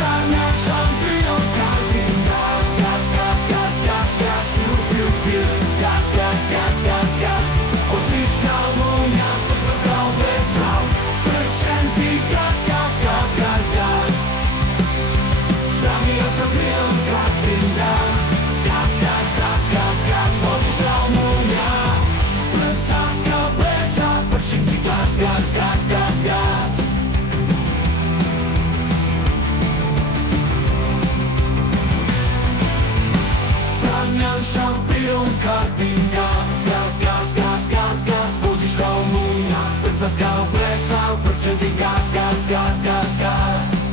Rania champion kartinga. Gaz, gaz, gaz, gaz, gaz, fiu, fiu, fiu. Gaz, gaz, gaz, gaz, gaz. Uzyskał munia, zyskał wysłał. Pryszczęci gaz, gaz, gaz, gaz, gaz. Rania champion kartinga. Gaz, gaz, gaz, gaz, gaz. Uzyskał munia. Pryszczęci wysłał. Pryszczęci gaz, gaz, gaz, gaz, gaz. Champion kartinga. Gaz, gaz, gaz, gaz, gaz. Wozisz komunia. Zaskał, plesał, pryszczęci gaz, gaz, gaz, gaz, gaz.